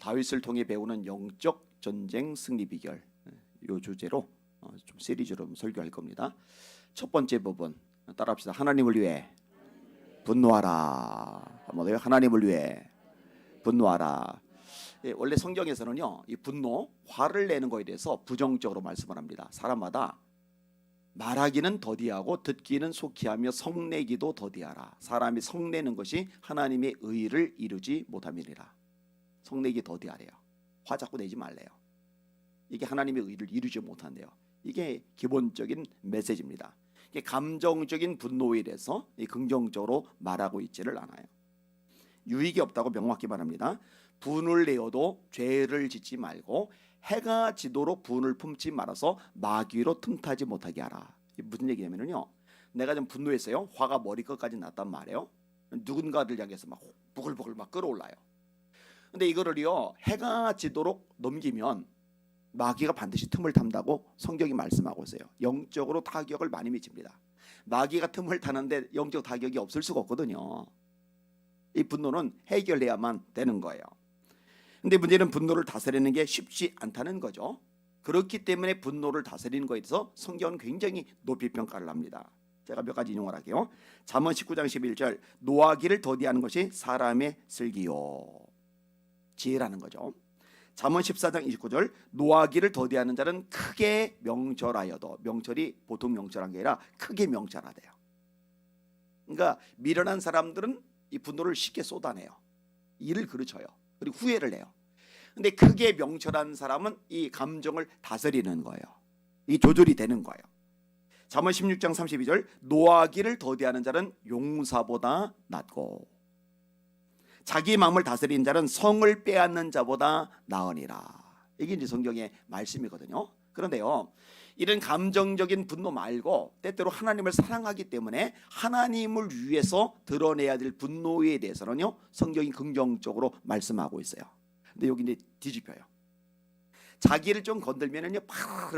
다윗을 통해 배우는 영적 전쟁 승리 비결, 이 주제로 좀 시리즈로 설교할 겁니다. 첫 번째 부분 따라합시다. 하나님을 위해 분노하라. 한번 더요. 하나님을 위해 분노하라. 원래 성경에서는요, 이 분노, 화를 내는 거에 대해서 부정적으로 말씀을 합니다. 사람마다 말하기는 더디하고 듣기는 속히하며 성내기도 더디하라. 사람이 성내는 것이 하나님의 의를 이루지 못함이니라. 성내기 더디하래요. 화 자꾸 내지 말래요. 이게 하나님의 의를 이루지 못한대요. 이게 기본적인 메시지입니다. 이게 감정적인 분노에 대해서 긍정적으로 말하고 있지를 않아요. 유익이 없다고 명확히 말합니다. 분을 내어도 죄를 짓지 말고 해가 지도록 분을 품지 말아서 마귀로 틈타지 못하게 하라. 이게 무슨 얘기냐면요, 내가 좀 분노했어요. 화가 머리끝까지 났단 말이에요. 누군가를 향해서 막 부글부글 막 끌어올라요. 근데 이거를요, 해가 지도록 넘기면 마귀가 반드시 틈을 탄다고 성경이 말씀하고 있어요. 영적으로 타격을 많이 미칩니다. 마귀가 틈을 타는데 영적 타격이 없을 수가 없거든요. 이 분노는 해결해야만 되는 거예요. 근데 문제는 분노를 다스리는 게 쉽지 않다는 거죠. 그렇기 때문에 분노를 다스리는 거에 대해서 성경은 굉장히 높이 평가를 합니다. 제가 몇 가지 인용을 할게요. 잠언 19장 11절, 노하기를 더디하는 것이 사람의 슬기요. 지혜라는 거죠. 잠언 14장 29절, 노하기를 더디하는 자는 크게 명철하여도, 명철이 보통 명철한 게 아니라 크게 명철하대요. 그러니까 미련한 사람들은 이 분노를 쉽게 쏟아내요. 일을 그르쳐요. 그리고 후회를 해요. 근데 크게 명철한 사람은 이 감정을 다스리는 거예요. 이 조절이 되는 거예요. 잠언 16장 32절, 노하기를 더디하는 자는 용사보다 낫고 자기 마음을 다스리는 자는 성을 빼앗는 자보다 나으니라. 이게 이제 성경의 말씀이거든요. 그런데요, 이런 감정적인 분노 말고 때때로 하나님을 사랑하기 때문에 하나님을 위해서 드러내야 될 분노에 대해서는요, 성경이 긍정적으로 말씀하고 있어요. 근데 여기 이제 뒤집혀요. 자기를 좀 건들면은요,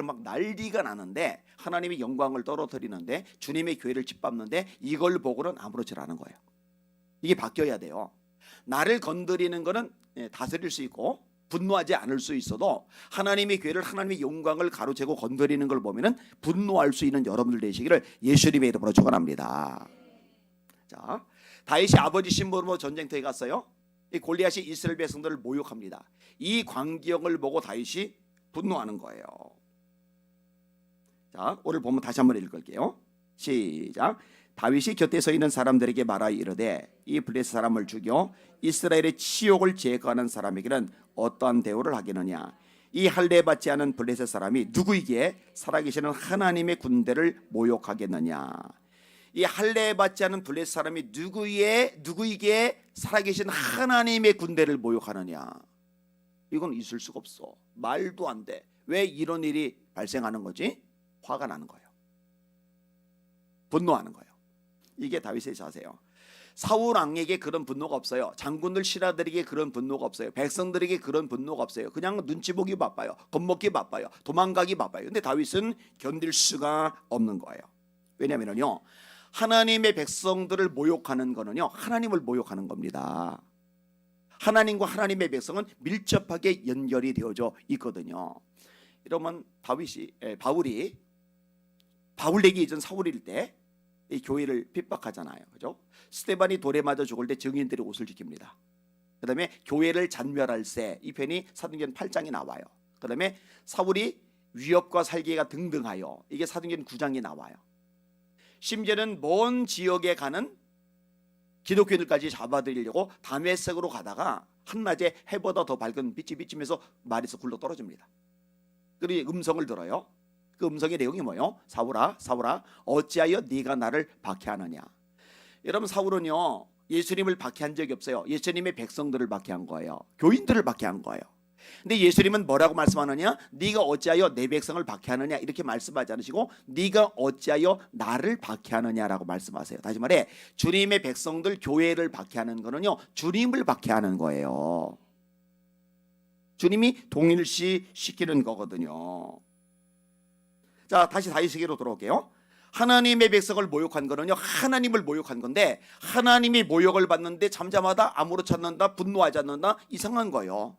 막 난리가 나는데 하나님의 영광을 떨어뜨리는데 주님의 교회를 짓밟는데 이걸 보고는 아무렇지 않은 거예요. 이게 바뀌어야 돼요. 나를 건드리는 거는 다스릴 수 있고 분노하지 않을 수 있어도 하나님의 교회를, 하나님의 영광을 가로채고 건드리는 걸 보면은 분노할 수 있는 여러분들 되시기를 예수님의 이름으로 축원합니다. 자, 다윗이 아버지 신부로 전쟁터에 갔어요. 이 골리앗이 이스라엘 백성들을 모욕합니다. 이 광경을 보고 다윗이 분노하는 거예요. 자, 오늘 보면 다시 한번 읽을게요. 시작. 다윗이 곁에 서 있는 사람들에게 말하여 이르되 이 블레셋 사람을 죽여 이스라엘의 치욕을 제거하는 사람에게는 어떠한 대우를 하겠느냐. 이 할례 받지 않은 블레셋 사람이 누구에게 살아계시는 하나님의 군대를 모욕하겠느냐. 이 할례 받지 않은 블레셋 사람이 누구에게 살아계신 하나님의 군대를 모욕하느냐. 이건 있을 수가 없어. 말도 안 돼. 왜 이런 일이 발생하는 거지? 화가 나는 거예요. 분노하는 거예요. 이게 다윗의 자세예요. 사울 왕에게 그런 분노가 없어요. 장군들 신하들에게 그런 분노가 없어요. 백성들에게 그런 분노가 없어요. 그냥 눈치 보기 바빠요. 겁먹기 바빠요. 도망가기 바빠요. 근데 다윗은 견딜 수가 없는 거예요. 왜냐면요, 하나님의 백성들을 모욕하는 거는요, 하나님을 모욕하는 겁니다. 하나님과 하나님의 백성은 밀접하게 연결이 되어져 있거든요. 이러면 바울이 바울 되기 이전 사울일 때 이 교회를 핍박하잖아요. 그죠? 스데반이 돌에 맞아 죽을 때 증인들이 옷을 지킵니다. 그 다음에 교회를 잔멸할 때 이 편이 사도행전 8장에 나와요. 그 다음에 사울이 위협과 살기가 등등하여 이게 사도행전 9장에 나와요. 심지어는 먼 지역에 가는 기독교인들까지 잡아들이려고 다메섹으로 가다가 한낮에 해보다 더 밝은 빛이 비치면서 말에서 굴러 떨어집니다. 그리고 음성을 들어요. 그 음성의 내용이 뭐예요? 사울아, 사울아, 어찌하여 네가 나를 박해하느냐. 여러분, 사울은요, 예수님을 박해한 적이 없어요. 예수님의 백성들을 박해한 거예요. 교인들을 박해한 거예요. 근데 예수님은 뭐라고 말씀하느냐? 네가 어찌하여 내 백성을 박해하느냐, 이렇게 말씀하지 않으시고 네가 어찌하여 나를 박해하느냐라고 말씀하세요. 다시 말해, 주님의 백성들, 교회를 박해하는 거는요, 주님을 박해하는 거예요. 주님이 동일시 시키는 거거든요. 자, 다시 다윗에게로 돌아올게요. 하나님의 백성을 모욕한 거는요, 하나님을 모욕한 건데, 하나님이 모욕을 받는데 잠잠하다, 아무렇지 않는다, 분노하지 않는다, 이상한 거예요.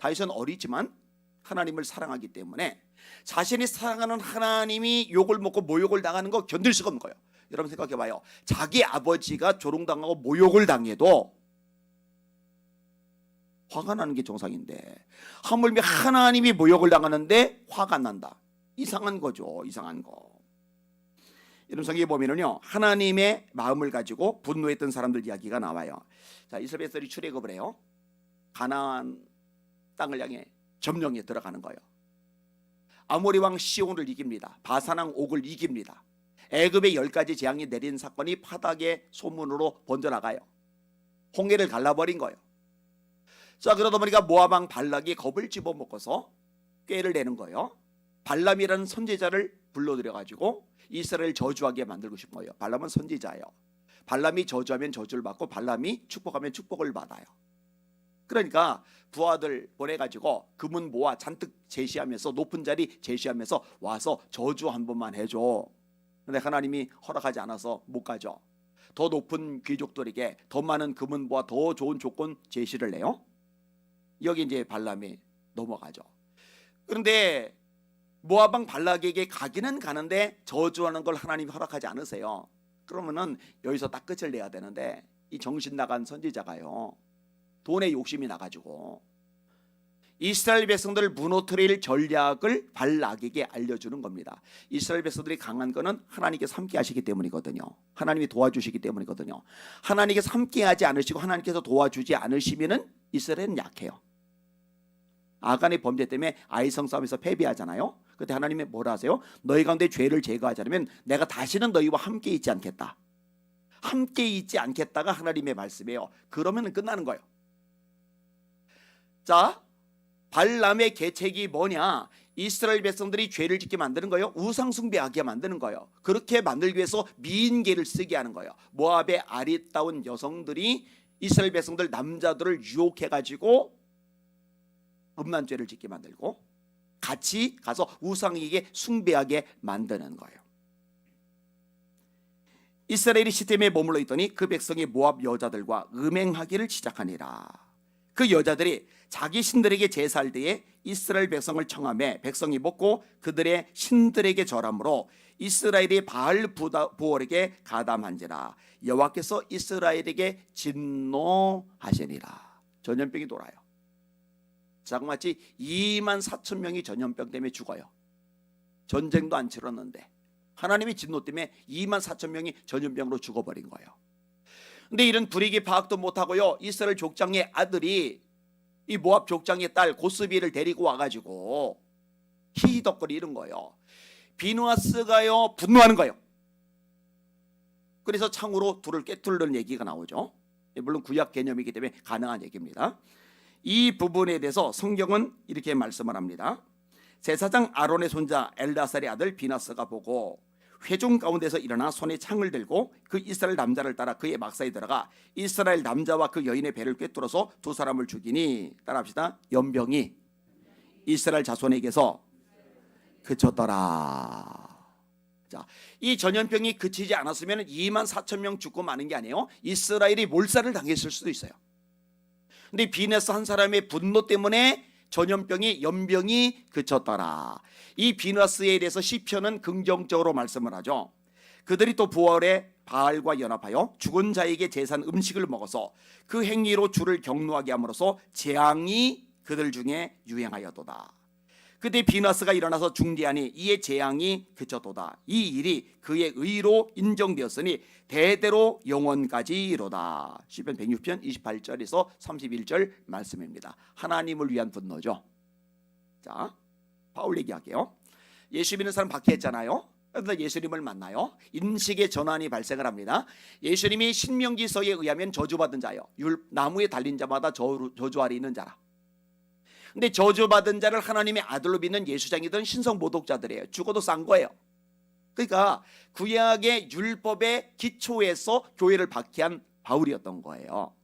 다윗은 어리지만 하나님을 사랑하기 때문에 자신이 사랑하는 하나님이 욕을 먹고 모욕을 당하는 거 견딜 수가 없는 거예요. 여러분 생각해봐요. 자기 아버지가 조롱당하고 모욕을 당해도 화가 나는 게 정상인데 하물며 하나님이 모욕을 당하는데 화가 안 난다. 이상한 거죠. 이상한 거. 이런 성경에 보면은요, 하나님의 마음을 가지고 분노했던 사람들 이야기가 나와요. 자, 이스라엘 백성들이 출애굽을 해요. 가나안 땅을 향해 점령에 들어가는 거예요. 아모리 왕 시온을 이깁니다. 바산 왕 옥을 이깁니다. 애굽의 10가지 재앙이 내린 사건이 바닥의 소문으로 번져나가요. 홍해를 갈라버린 거예요. 자, 그러다 보니까 모압 왕 발락이 겁을 집어먹어서 꾀를 내는 거예요. 발람이라는 선지자를 불러들여가지고 이스라엘 저주하게 만들고 싶은 거예요. 발람은 선지자예요. 발람이 저주하면 저주를 받고 발람이 축복하면 축복을 받아요. 그러니까 부하들 보내가지고 금은 모아 잔뜩 제시하면서 높은 자리 제시하면서 와서 저주 한 번만 해줘. 근데 하나님이 허락하지 않아서 못 가죠. 더 높은 귀족들에게 더 많은 금은 모아 더 좋은 조건 제시를 해요. 여기 이제 발람이 넘어가죠. 그런데 모압 왕 발락에게 가기는 가는데 저주하는 걸 하나님이 허락하지 않으세요. 그러면은 여기서 딱 끝을 내야 되는데 이 정신 나간 선지자가요, 돈에 욕심이 나가지고 이스라엘 백성들을 무너뜨릴 전략을 발락에게 알려주는 겁니다. 이스라엘 백성들이 강한 거는 하나님께서 함께 하시기 때문이거든요. 하나님이 도와주시기 때문이거든요. 하나님께서 함께 하지 않으시고 하나님께서 도와주지 않으시면은 이스라엘은 약해요. 아간의 범죄 때문에 아이성 싸움에서 패배하잖아요. 그때 하나님이 뭐라 하세요? 너희 가운데 죄를 제거하지 않으면 내가 다시는 너희와 함께 있지 않겠다. 함께 있지 않겠다가 하나님의 말씀이에요. 그러면 끝나는 거예요. 자, 발람의 계책이 뭐냐? 이스라엘 백성들이 죄를 짓게 만드는 거예요. 우상 숭배하게 만드는 거예요. 그렇게 만들기 위해서 미인계를 쓰게 하는 거예요. 모압의 아리따운 여성들이 이스라엘 백성들 남자들을 유혹해가지고 음란죄를 짓게 만들고 같이 가서 우상에게 숭배하게 만드는 거예요. 이스라엘이 시템에 머물러 있더니 그 백성이 모압 여자들과 음행하기를 시작하니라. 그 여자들이 자기 신들에게 제사할 때에 이스라엘 백성을 청하매 백성이 먹고 그들의 신들에게 절함으로 이스라엘이 바알 부올에게 가담한지라. 여호와께서 이스라엘에게 진노하시니라. 전염병이 돌아요. 자그마치 24,000명이 전염병 때문에 죽어요. 전쟁도 안 치렀는데 하나님의 진노 때문에 24,000명이 전염병으로 죽어버린 거예요. 근데 이런 불이익이 파악도 못하고요, 이스라엘 족장의 아들이 이 모압 족장의 딸 고스비를 데리고 와가지고 히히덕거리는 거예요. 비누아스가요 분노하는 거예요. 그래서 창으로 둘을 꿰뚫는 얘기가 나오죠. 물론 구약 개념이기 때문에 가능한 얘기입니다. 이 부분에 대해서 성경은 이렇게 말씀을 합니다. 제사장 아론의 손자 엘다살의 아들 비나스가 보고 회중 가운데서 일어나 손에 창을 들고 그 이스라엘 남자를 따라 그의 막사에 들어가 이스라엘 남자와 그 여인의 배를 꿰뚫어서 두 사람을 죽이니, 따라합시다, 연병이 이스라엘 자손에게서 그쳤더라. 자, 이 전염병이 그치지 않았으면 24,000명 죽고 마는 게 아니에요. 이스라엘이 몰살을 당했을 수도 있어요. 근데 비나스 한 사람의 분노 때문에 전염병이 연병이 그쳤더라. 이 비나스에 대해서 시편은 긍정적으로 말씀을 하죠. 그들이 또 부활에 바알과 연합하여 죽은 자에게 제사한 음식을 먹어서 그 행위로 주를 경노하게 함으로써 재앙이 그들 중에 유행하였도다. 그때 비나스가 일어나서 중대하니 이에 재앙이 그쳤도다. 이 일이 그의 의로 인정되었으니 대대로 영원까지로다. 시편 106편 28절에서 31절 말씀입니다. 하나님을 위한 분노죠. 자, 바울 얘기할게요. 예수 믿는 사람 박해했잖아요. 그런데 예수님을 만나요. 인식의 전환이 발생을 합니다. 예수님이 신명기서에 의하면 저주받은 자요, 나무에 달린 자마다 저주아래 있는 자라. 근데 저주받은 자를 하나님의 아들로 믿는 예수장이든 신성모독자들이에요. 죽어도 싼 거예요. 그러니까 구약의 율법의 기초에서 교회를 박해한 바울이었던 거예요.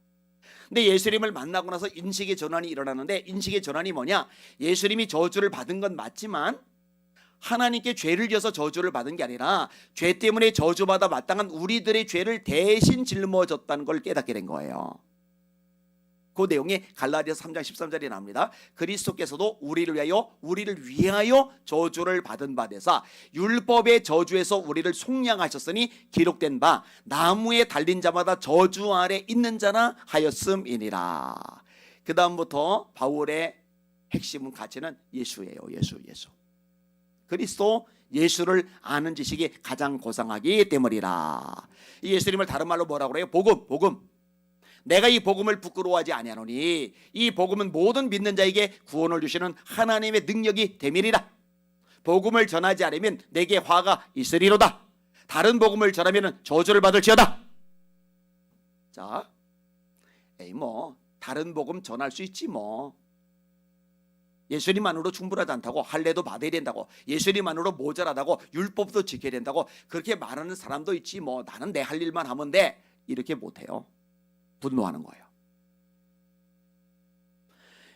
근데 예수님을 만나고 나서 인식의 전환이 일어나는데, 인식의 전환이 뭐냐? 예수님이 저주를 받은 건 맞지만 하나님께 죄를 지어서 저주를 받은 게 아니라 죄 때문에 저주받아 마땅한 우리들의 죄를 대신 짊어졌다는 걸 깨닫게 된 거예요. 그 내용이 갈라디아서 3장 13절에 나옵니다. 그리스도께서도 우리를 위하여 저주를 받은 바 되사 율법의 저주에서 우리를 속량하셨으니 기록된 바 나무에 달린 자마다 저주 아래 있는 자나 하였음이니라. 그 다음부터 바울의 핵심은 가치는 예수예요. 예수. 그리스도 예수를 아는 지식이 가장 고상하기 때문이라. 이 예수님을 다른 말로 뭐라고 그래요? 복음. 내가 이 복음을 부끄러워하지 아니하노니 이 복음은 모든 믿는 자에게 구원을 주시는 하나님의 능력이 됨이니라. 복음을 전하지 않으면 내게 화가 있으리로다. 다른 복음을 전하면 저주를 받을지어다. 자, 다른 복음 전할 수 있지 뭐. 예수님만으로 충분하지 않다고, 할례도 받아야 된다고, 예수님만으로 모자라다고, 율법도 지켜야 된다고 그렇게 말하는 사람도 있지 뭐. 나는 내 할 일만 하면 돼. 이렇게 못해요. 분노하는 거예요.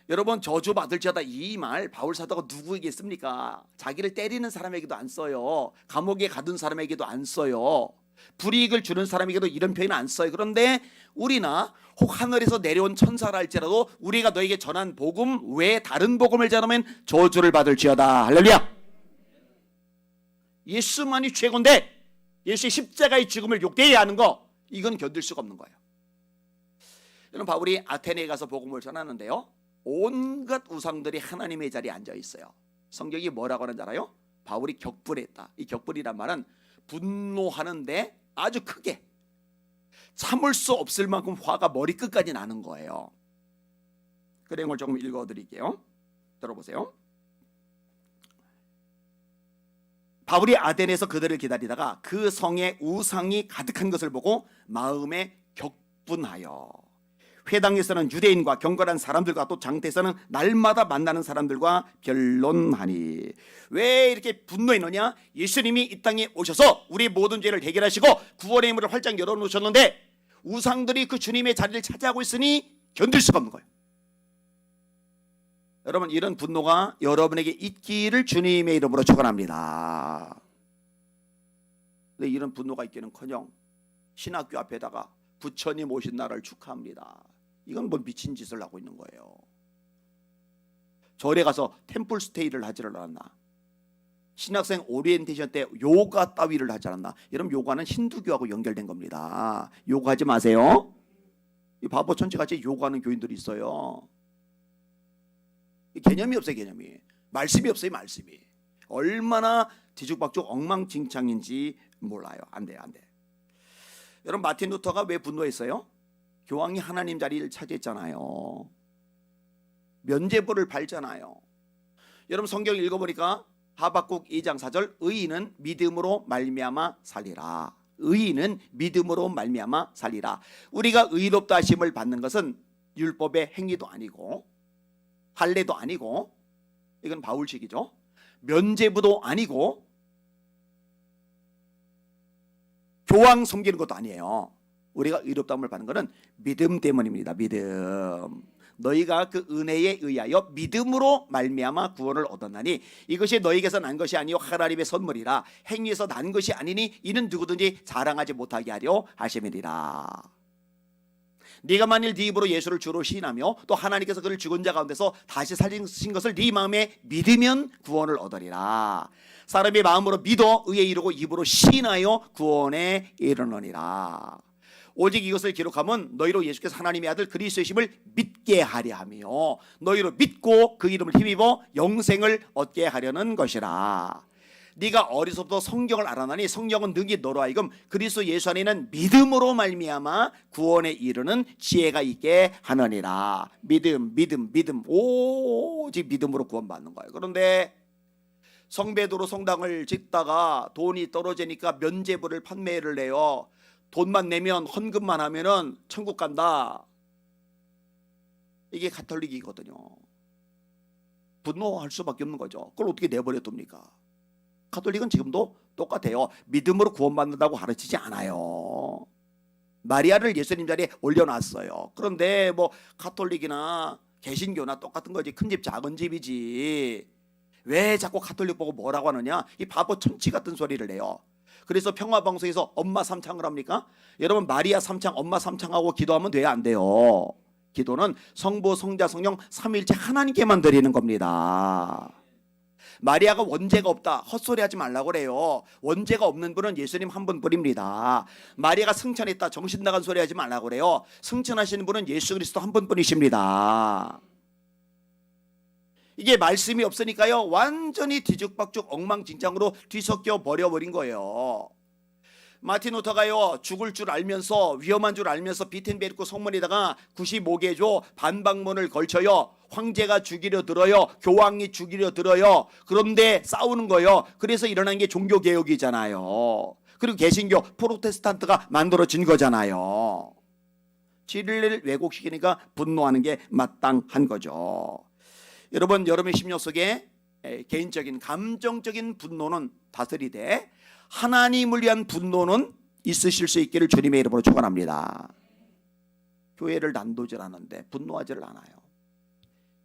여러분, 저주 받을지어다 이 말 바울 사도가 누구에게 씁니까? 자기를 때리는 사람에게도 안 써요. 감옥에 가둔 사람에게도 안 써요. 불이익을 주는 사람에게도 이런 표현은 안 써요. 그런데 우리나 혹 하늘에서 내려온 천사라 할지라도 우리가 너에게 전한 복음 외에 다른 복음을 전하면 저주를 받을지어다. 할렐루야. 예수만이 최고인데 예수의 십자가의 죽음을 욕되게 하는 거, 이건 견딜 수가 없는 거예요. 여러분, 바울이 아테네에 가서 복음을 전하는데요, 온갖 우상들이 하나님의 자리에 앉아 있어요. 성경이 뭐라고 하는지 알아요? 바울이 격분했다. 이 격분이란 말은 분노하는데 아주 크게 참을 수 없을 만큼 화가 머리끝까지 나는 거예요. 그 내용을 조금 읽어드릴게요. 들어보세요. 바울이 아테네에서 그들을 기다리다가 그 성에 우상이 가득한 것을 보고 마음에 격분하여 회당에서는 유대인과 경건한 사람들과 또 장태에서는 날마다 만나는 사람들과 변론하니. 왜 이렇게 분노했느냐? 예수님이 이 땅에 오셔서 우리 모든 죄를 해결하시고 구원의 문을 활짝 열어놓으셨는데 우상들이 그 주님의 자리를 차지하고 있으니 견딜 수가 없는 거예요. 여러분, 이런 분노가 여러분에게 있기를 주님의 이름으로 축원합니다. 근데 이런 분노가 있기는커녕 신학교 앞에다가 부처님 오신 날을 축하합니다. 이건 뭐 미친 짓을 하고 있는 거예요. 절에 가서 템플 스테이를 하지를 않았나? 신학생 오리엔테이션 때 요가 따위를 하지 않았나? 여러분, 요가는 힌두교하고 연결된 겁니다. 요가하지 마세요. 이 바보 천치같이 요가하는 교인들이 있어요. 개념이 없어요. 개념이. 말씀이 없어요. 말씀이. 얼마나 뒤죽박죽 엉망진창인지 몰라요. 안 돼. 여러분, 마틴 루터가 왜 분노했어요? 교황이 하나님 자리를 차지했잖아요. 면죄부를 밟잖아요. 여러분, 성경 읽어보니까 하박국 2장 4절, 의인은 믿음으로 말미암아 살리라. 의인은 믿음으로 말미암아 살리라. 우리가 의롭다 하심을 받는 것은 율법의 행위도 아니고 할례도 아니고, 이건 바울식이죠. 면죄부도 아니고 교황 섬기는 것도 아니에요. 우리가 의롭다함을 받는 것은 믿음 때문입니다. 믿음. 너희가 그 은혜에 의하여 믿음으로 말미암아 구원을 얻었나니 이것이 너희에게서 난 것이 아니요 하나님의 선물이라. 행위에서 난 것이 아니니 이는 누구든지 자랑하지 못하게 하려 하심이니라. 네가 만일 네 입으로 예수를 주로 시인하며 또 하나님께서 그를 죽은 자 가운데서 다시 살리신 것을 네 마음에 믿으면 구원을 얻으리라. 사람이 마음으로 믿어 의에 이르고 입으로 시인하여 구원에 이르느니라. 오직 이것을 기록하면 너희로 예수께서 하나님의 아들 그리스도이심을 믿게 하려 하며 너희로 믿고 그 이름을 힘입어 영생을 얻게 하려는 것이라. 네가 어리서부터 성경을 알아나니 성경은 능히 너로 하여금 그리스도 예수 안에는 믿음으로 말미암아 구원에 이르는 지혜가 있게 하느니라. 믿음. 오직 믿음으로 구원받는 거예요. 그런데 성배도로 성당을 짓다가 돈이 떨어지니까 면죄부를 판매를 해요. 돈만 내면, 헌금만 하면은 천국 간다. 이게 가톨릭이거든요. 분노할 수밖에 없는 거죠. 그걸 어떻게 내버려 둡니까? 가톨릭은 지금도 똑같아요. 믿음으로 구원받는다고 가르치지 않아요. 마리아를 예수님 자리에 올려놨어요. 그런데 뭐 가톨릭이나 개신교나 똑같은 거지. 큰 집 작은 집이지. 왜 자꾸 가톨릭 보고 뭐라고 하느냐? 이 바보 천치 같은 소리를 내요. 그래서 평화방송에서 엄마 삼창을 합니까? 여러분, 마리아 삼창, 엄마 삼창하고 기도하면 돼요, 안 돼요? 기도는 성부, 성자, 성령 삼위일체 하나님께만 드리는 겁니다. 마리아가 원죄가 없다, 헛소리 하지 말라고 그래요. 원죄가 없는 분은 예수님 한 분뿐입니다. 마리아가 승천했다, 정신 나간 소리 하지 말라고 그래요. 승천하시는 분은 예수 그리스도 한 분뿐이십니다. 이게 말씀이 없으니까요, 완전히 뒤죽박죽 엉망진창으로 뒤섞여 버려버린 거예요. 마틴 루터가요, 죽을 줄 알면서, 위험한 줄 알면서 비텐베르크 성문에다가 95개조 반박문을 걸쳐요. 황제가 죽이려 들어요, 교황이 죽이려 들어요. 그런데 싸우는 거예요. 그래서 일어난 게 종교개혁이잖아요. 그리고 개신교, 프로테스탄트가 만들어진 거잖아요. 진리를 왜곡시키니까 분노하는 게 마땅한 거죠. 여러분, 여러분의 심령 속에 개인적인 감정적인 분노는 다스리되 하나님을 위한 분노는 있으실 수 있기를 주님의 이름으로 축원합니다. 교회를 난도질하는데 분노하지를 않아요.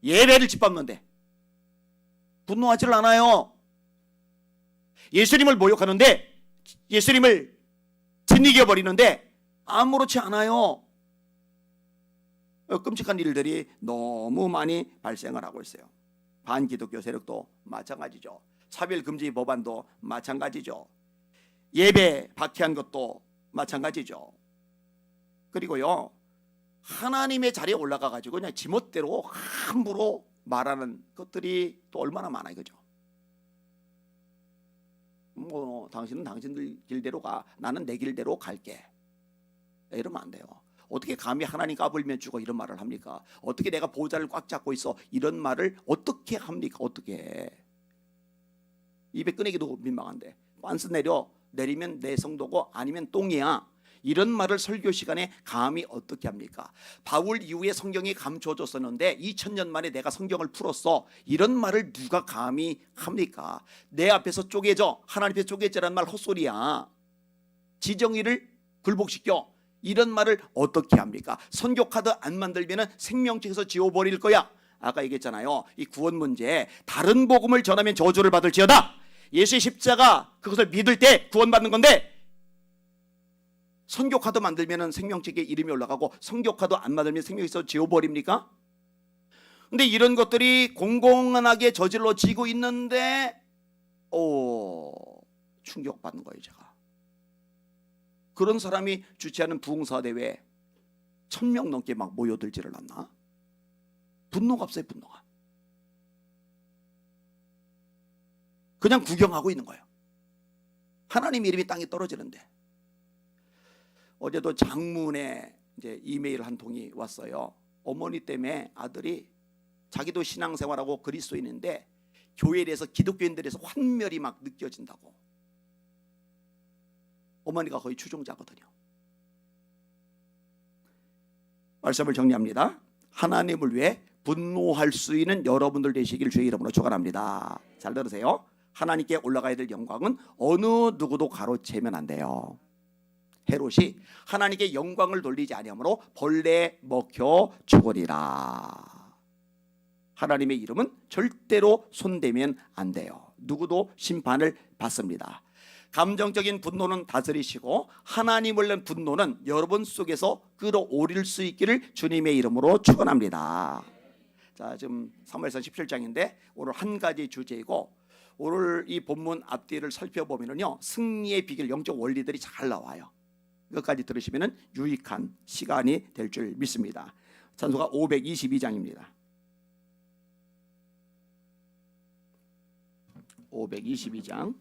예배를 짓밟는데 분노하지를 않아요. 예수님을 모욕하는데, 예수님을 짓이겨 버리는데 아무렇지 않아요. 끔찍한 일들이 너무 많이 발생을 하고 있어요. 반기독교 세력도 마찬가지죠. 차별금지 법안도 마찬가지죠. 예배 박해한 것도 마찬가지죠. 그리고요, 하나님의 자리에 올라가 가지고 그냥 지멋대로 함부로 말하는 것들이 또 얼마나 많아 이거죠. 뭐 당신은 당신들 길대로 가, 나는 내 길대로 갈게, 이러면 안 돼요. 어떻게 감히 하나님 까불면 죽어 이런 말을 합니까? 어떻게 내가 보좌를 꽉 잡고 있어 이런 말을 어떻게 합니까? 어떻게 입에 꺼내기도 민망한데, 빤스 내리면 내 성도고 아니면 똥이야, 이런 말을 설교 시간에 감히 어떻게 합니까? 바울 이후에 성경이 감춰졌었는데 2000년 만에 내가 성경을 풀었어, 이런 말을 누가 감히 합니까? 내 앞에서 쪼개져, 하나님 앞에 쪼개져라는 말 헛소리야. 지정의를 굴복시켜, 이런 말을 어떻게 합니까? 선교 카드 안 만들면 생명책에서 지워버릴 거야. 아까 얘기했잖아요. 이 구원 문제, 다른 복음을 전하면 저주를 받을지어다. 예수의 십자가, 그것을 믿을 때 구원받는 건데, 선교 카드 만들면 생명책에 이름이 올라가고 선교 카드 안 만들면 생명책에서 지워버립니까? 근데 이런 것들이 공공연하게 저질러지고 있는데 충격받는 거예요. 제가 그런 사람이 주최하는 부흥사대회에 1000명 넘게 막 모여들지를 않나? 분노가 없어요. 분노가. 그냥 구경하고 있는 거예요. 하나님 이름이 땅에 떨어지는데. 어제도 장문에 이제 이메일 한 통이 왔어요. 어머니 때문에 아들이, 자기도 신앙생활하고 그리스도인인데 교회에 대해서, 기독교인들에서 환멸이 막 느껴진다고. 어머니가 거의 추종자거든요. 말씀을 정리합니다. 하나님을 위해 분노할 수 있는 여러분들 되시길 주의 이름으로 축원합니다. 잘 들으세요. 하나님께 올라가야 될 영광은 어느 누구도 가로채면 안 돼요. 헤롯이 하나님께 영광을 돌리지 아니하므로 벌레에 먹혀 죽으리라. 하나님의 이름은 절대로 손대면 안 돼요. 누구도 심판을 받습니다. 감정적인 분노는 다스리시고 하나님을 위한 분노는 여러분 속에서 끌어올릴 수 있기를 주님의 이름으로 축원합니다. 자, 지금 사무엘상 17장인데 오늘 한 가지 주제이고, 오늘 이 본문 앞뒤를 살펴보면요, 승리의 비결, 영적 원리들이 잘 나와요. 끝까지 들으시면 유익한 시간이 될 줄 믿습니다. 찬송가 522장입니다. 522장.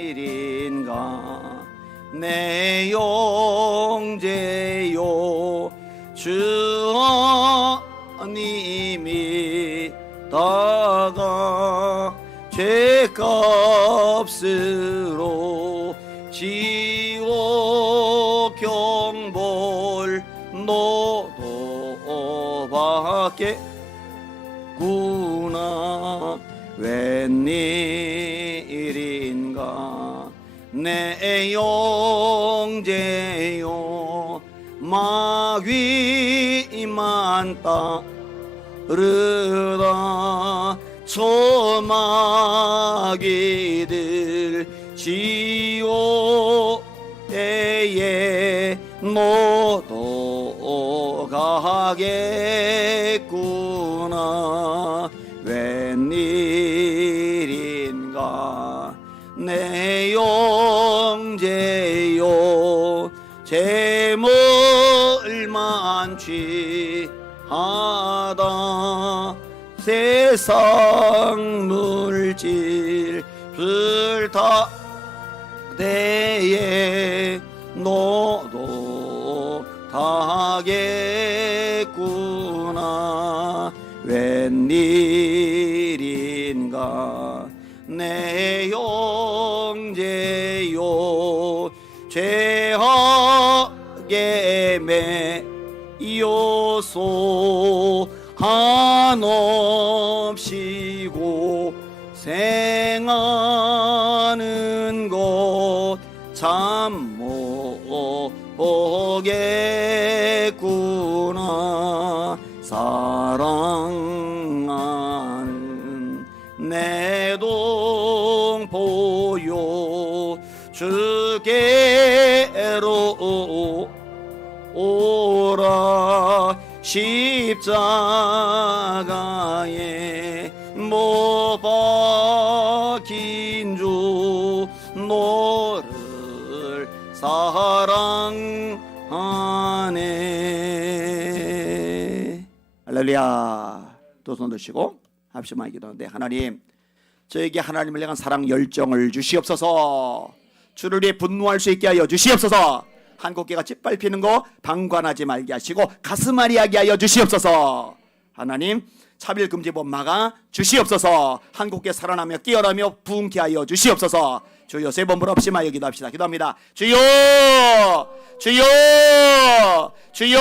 웬일인가 내 영제요, 주님이 다가 죄값으로 지옥 경벌 너도 받겠구나. 웬일인가 내 형제여 마귀만 따르다 저 마귀들 지옥에 너도 가겠구나. 웬일인가 내 형제여 재물만 취하다 세상 물질 불타대에 너도 타겠구나. 웬일인가 내 형제요 죄악에 매여서 한없이 고생하는 것 참 못 보겠구나. 사랑하는 내 동포요 주께로 오라. 십자가에 못 박힌 주 너를 사랑하네. 할렐루야. 두 손 드시고 합심하게 기도하는데, 하나님 저에게 하나님을 향한 사랑 열정을 주시옵소서. 주를 위해 분노할 수 있게 하여 주시옵소서. 한국교회가 짓밟히는 거 방관하지 말게 하시고 가슴앓이하게 하여 주시옵소서. 하나님 차별금지법 막아 주시옵소서. 한국교회 살아나며 깨어나며 부흥케 하여 주시옵소서. 주여 세 번 물없이마 기도합시다. 기도합니다. 주여 주여 주여.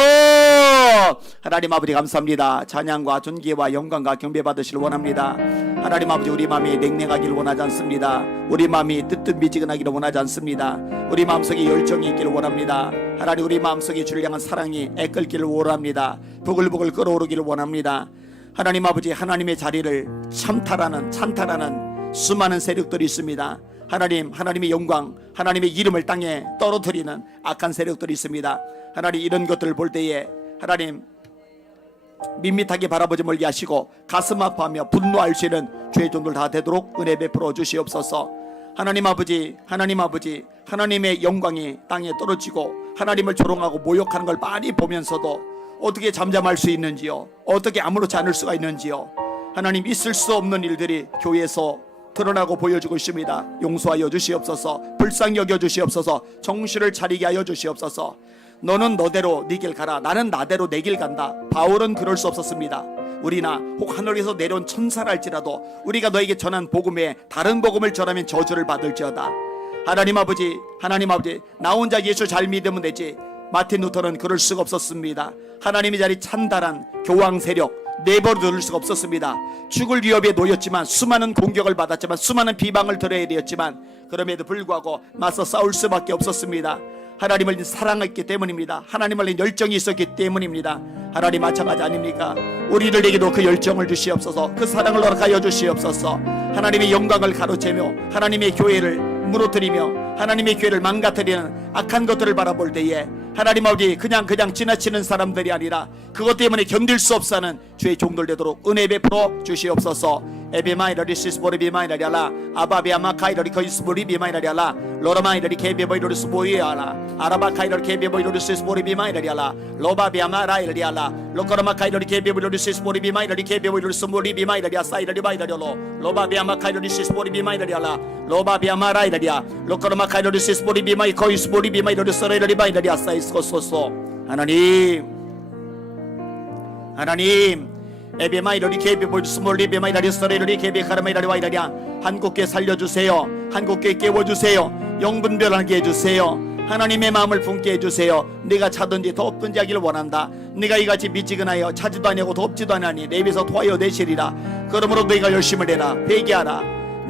하나님 아버지 감사합니다. 찬양과 존귀와 영광과 경배 받으시길 원합니다. 하나님 아버지 우리 마음이 냉랭하기를 원하지 않습니다. 우리 마음이 뜨뜻미지근하기를 원하지 않습니다. 우리 마음속에 열정이 있기를 원합니다. 하나님 우리 마음속에 주를 향한 사랑이 애끓기를 원합니다. 부글부글 끓어오르기를 원합니다. 하나님 아버지 하나님의 자리를 찬탈하는 수많은 세력들이 있습니다. 하나님, 하나님의 영광, 하나님의 이름을 땅에 떨어뜨리는 악한 세력들이 있습니다. 하나님 이런 것들을 볼 때에 하나님 밋밋하게 바라보지 말게 하시고 가슴 아파하며 분노할 수 있는 죄의 종들 다 되도록 은혜 베풀어 주시옵소서. 하나님 아버지 하나님의 영광이 땅에 떨어지고 하나님을 조롱하고 모욕하는 걸 많이 보면서도 어떻게 잠잠할 수 있는지요? 어떻게 아무렇지 않을 수가 있는지요? 하나님 있을 수 없는 일들이 교회에서 드러나고 보여주고 있습니다. 용서하여 주시옵소서. 불쌍히 여겨 주시옵소서. 정신을 차리게 하여 주시옵소서. 너는 너대로 네 길 가라, 나는 나대로 내 길 간다. 바울은 그럴 수 없었습니다. 우리나 혹 하늘에서 내려온 천사랄지라도 우리가 너에게 전한 복음에 다른 복음을 전하면 저주를 받을지어다. 하나님 아버지 나 혼자 예수 잘 믿으면 되지. 마틴 루터는 그럴 수가 없었습니다. 하나님의 자리 찬달한 교황 세력 내버려 둘 수가 없었습니다. 죽을 위협에 놓였지만, 수많은 공격을 받았지만, 수많은 비방을 들어야 되었지만, 그럼에도 불구하고 맞서 싸울 수밖에 없었습니다. 하나님을 사랑했기 때문입니다. 하나님을 열정이 있었기 때문입니다. 하나님 마찬가지 아닙니까? 우리들에게도 그 열정을 주시옵소서. 그 사랑을 허락하여 주시옵소서. 하나님의 영광을 가로채며 하나님의 교회를 무너뜨리며 하나님의 교회를 망가뜨리는 악한 것들을 바라볼 때에 하나님 아버지 그냥 지나치는 사람들이 아니라 그것 때문에 견딜 수 없사는 주의 종들 되도록 은혜 베풀어 주시옵소서. 에비마이러리 시스보리비마이러리알라 아바비아마카이러리 거이스보리비마이러리알라 로라마이러리 케비보이로리스 보이알라 아라바카이러리 케비보이로리스 시스보리비마이러리알라 로바비아마라이러리알라 로코라마카이러리 케비보이로리스 시스보리비마이러리 케비보이로리스 모리비마이러리아 사이러리바이러리올로 로바비아마카이러리 시스보리비마이러리알라 로바비아마라이러리아 로코라마카이러리 시스보리비마이 거이스보리비마이러리스 서레러리바이러리아 사이스코소소. 하나님 에베마이러리 케비보이스 몰리비마이러리 서레러리 케비카라마이러리 와이러리아 한국교회 살려주세요. 한국교회 깨워주세요. 영분별하게 해주세요. 하나님의 마음을 품게 해주세요. 네가 차든지 덥든지 하기를 원한다. 네가 이같이 미지근하여 차지도 아니하고 덥지도 아니하니 내 입에서 토하여 내시리라. 그러므로 너희가 열심을 해라. 회개하라.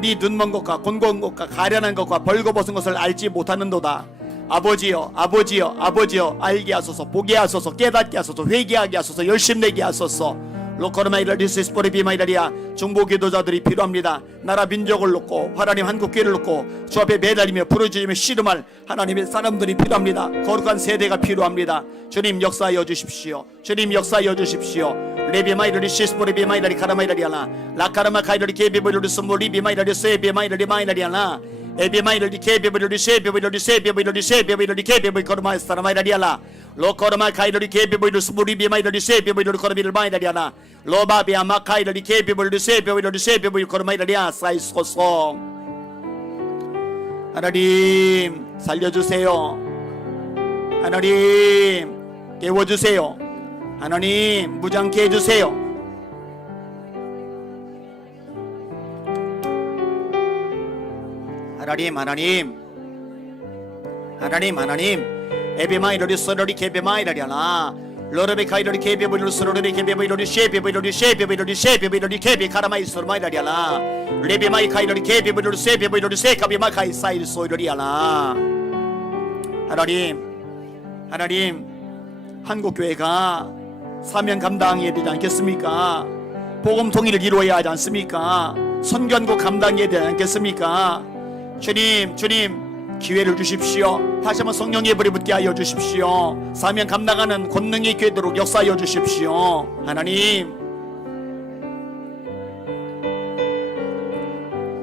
네 눈먼 것과 곤고한 것과 가련한 것과 벌거벗은 것을 알지 못하는도다. 아버지여 아버지여 아버지여 알게 하소서, 보게 하소서, 깨닫게 하소서, 회개하게 하소서, 열심내게 하소서. 로커르마이라리스포리비마이라리아 중보기도자들이 필요합니다. 나라 민족을 놓고 하나님 한국교회를 놓고 주 앞에 매달리며 부르짖으며 씨름할 하나님의 사람들이 필요합니다. 거룩한 세대가 필요합니다. 주님 역사하여 주십시오. 주님 역사하여 주십시오. 레비마이라리 시스포리비마이라리 카라마이라리아나 라카라마 카이라리 케비보리르 스몰리비마이라리 세비마이라리 마이라리아나 에비마이라리 케비보리르 세비보리르 세비보리르 세비보리르 케비보리 코르마이스타라마이라리아나 로코르마 카이라리 케비보리르 스몰리비마이라리 세비보리르 코르비르 마이라리아나 로바비아 마카이라리 케비보리르 세비보리르 세비보리르 코르마이라리아 사이스코소. 하나님 살려주세요. 하나님 깨워주세요. 하나님 무장케 해주세요. 하나님 하나님 하나님 하나님 에비마이러리 서러리 케비마이러리아나 로르베 카이러리 케비보이러리 서러리 케비보이러리 셰비보이러리 셰비보이러리 셰비보이러리 케비 카라마이 서마이러리아나 레비마이 카이러리 케비보이러리 세비보이러리 세카비마 카이 사이르 소이러리아나. 하나님 하나님 한국교회가 사명 감당해야 되지 않겠습니까? 복음 통일을 이루어야 하지 않습니까? 선견고 감당해야 되지 않겠습니까? 주님 주님 기회를 주십시오. 다시 한번 성령의 불이 붙게 하여 주십시오. 사명 감당하는 권능의 궤도로 역사하여 주십시오. 하나님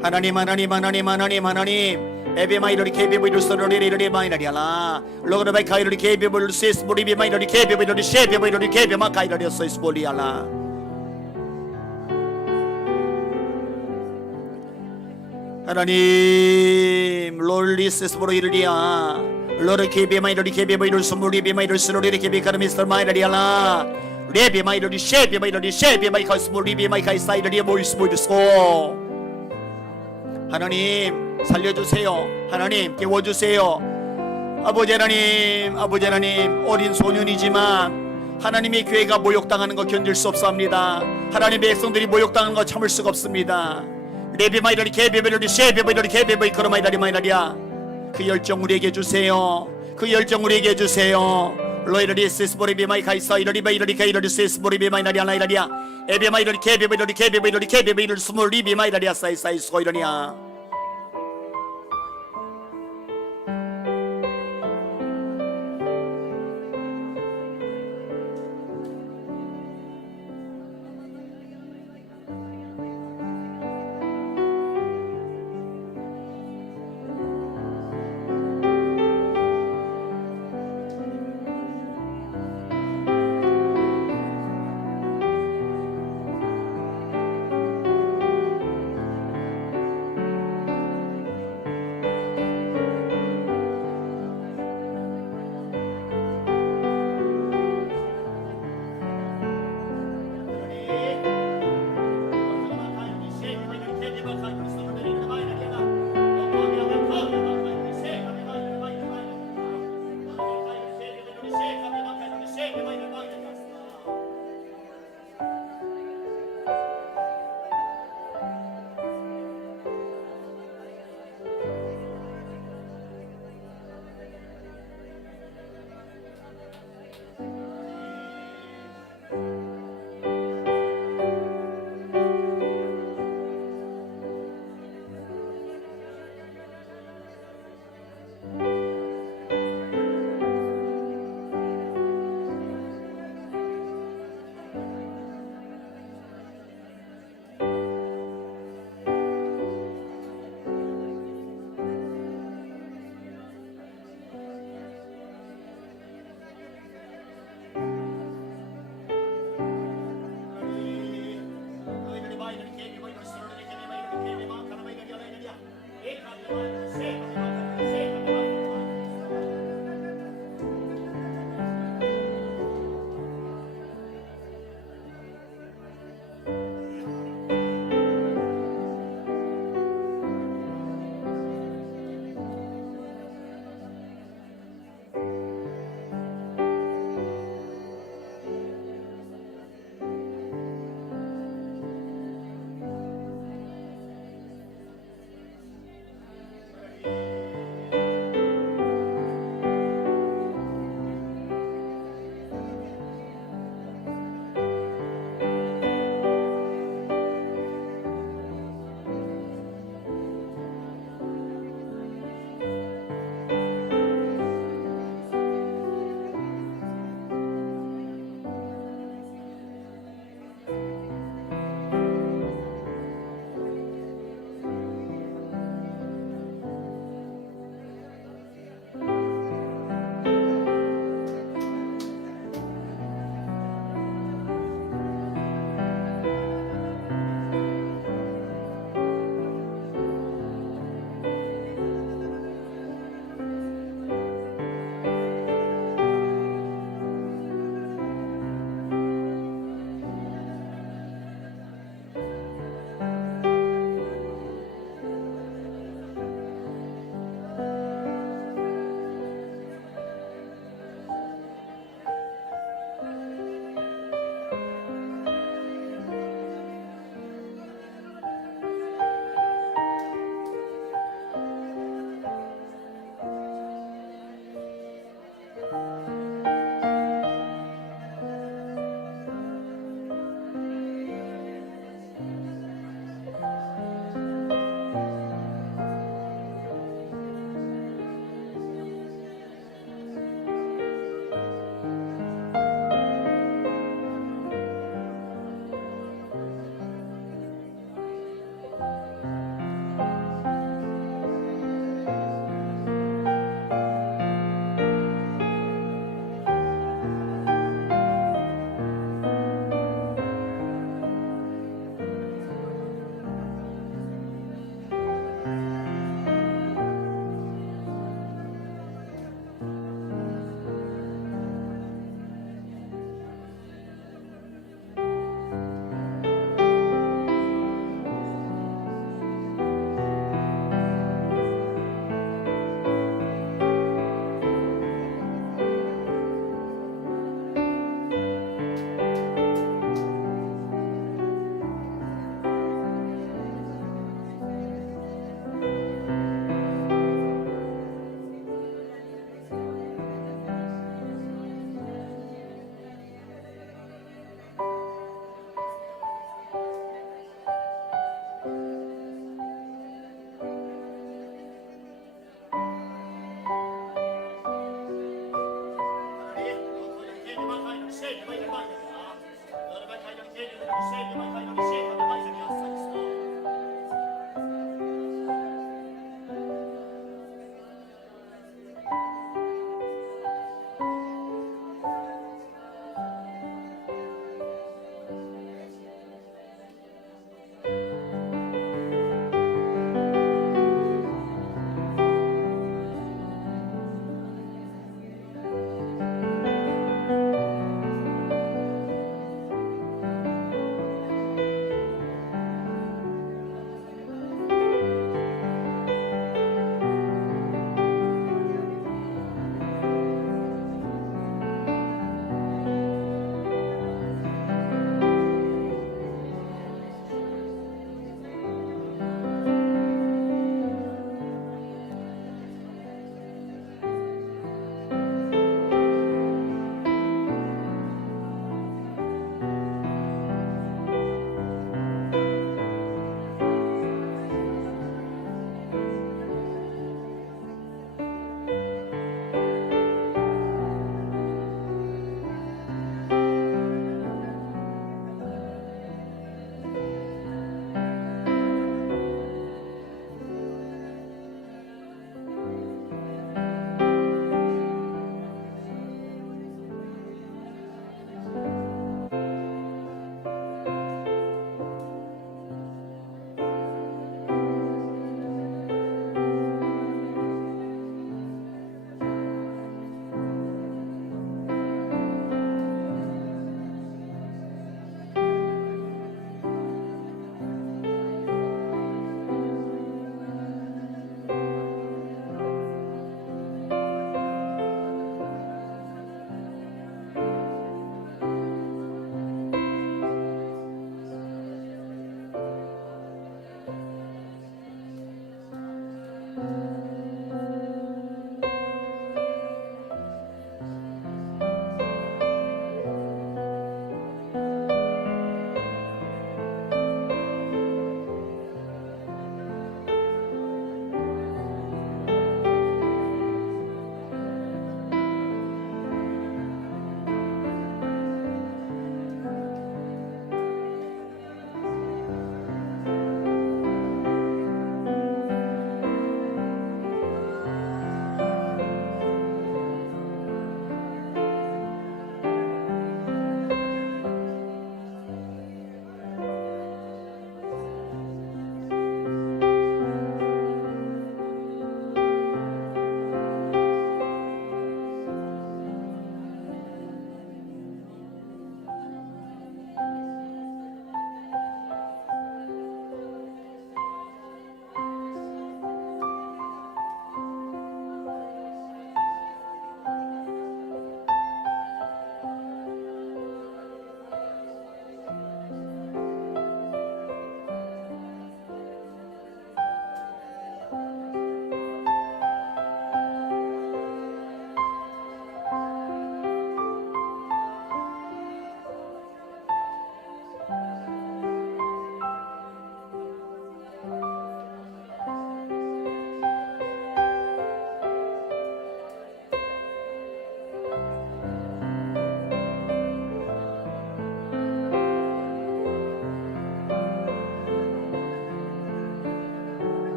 하나님 하나님 하나님 하나님 하나님 에비마이러리 케비보이르 서러리리리 마이라리아나 로그르바이 카이러리 케비보이르 세스보리비 마이러리 케비보이르 셰비보이르 케비마 카이러리 세스보리아나. 하나님 롤리세스보리리아 로르 케비마이러리 케비보이르 스몰리비마이르 스로리리 케비카르미스터 마이라리아나 레비마이러리 셰비마이러리 셰비마이 카스몰리비 마이 카이사이러리 모이스보이르스코. 하나님 살려주세요. 하나님 깨워주세요. 아버지 하나님 아버지 하나님 어린 소년이지만 하나님의 교회가 모욕당하는 거 견딜 수 없습니다. 하나님의 백성들이 모욕당하는 거 참을 수가 없습니다. 레비마이러리 케비베르리 셰비베르리 케비베이 크로마이라리 마이라리아 그 열정 우리에게 주세요. 그 열정 우리에게 주세요. 로이러리 세스보리비마이 카이사 이러리 바이러리 카이러리 세스보리비마이 나리아나 이라리아 에비마이러리 케비베르리 케비베르리 케비베르 스몰리비마이라리아 사이사이 소이러니아.